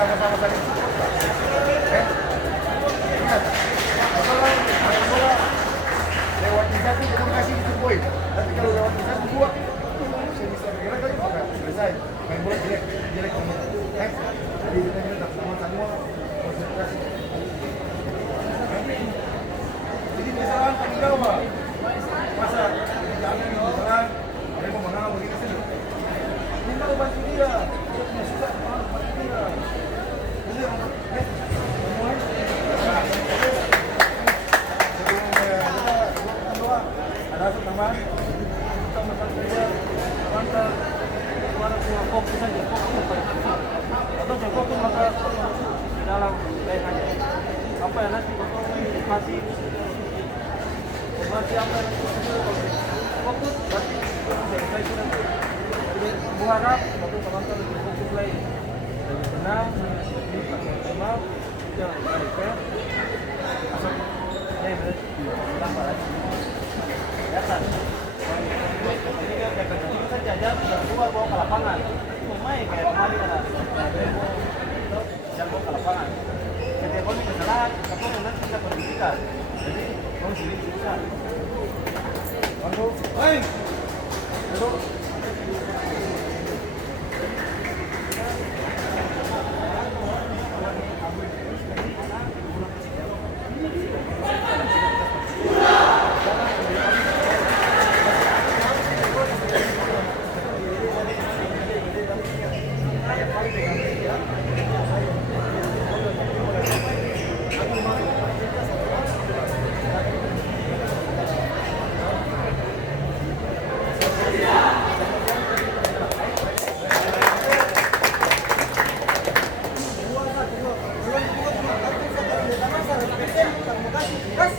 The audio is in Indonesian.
sama-sama saling support lah. Ingat, masalah main bola lewatin satu kita kasih itu poin. Tapi kalau lewatin satu dua, saya bisa bergerak tadi bukan selesai. Main bola jelek, jelek kamu. Jadi kita minta sama-sama konsentrasi. Jadi kesalahan tanggung jawab. Masa jangan kesalahan, ada yang menganggap begini sih. Kita bantu dia, dia punya susah, bantu dia. Jadi semua ada satu tambahan, kita makan saja, mantap, suara fokus saja, fokus pada itu. Atau jangan fokus maka di dalam lain aja. Apa yang nanti masih apa yang nanti fokus berarti selesai itu nanti. Jadi berharap satu teman-teman lebih fokus lagi, lebih tenang, lebih maksimal, jangan lupa asal ya berapa lagi. Ya kan, ini kan kecil saja aja sudah keluar bawa ke lapangan, main kayak kemarin ada yang bawa ke lapangan. Ketika kami kesalahan, apa yang nanti kita pendidikan, jadi kami sendiri bisa. Bantu, baik, duduk. Kasih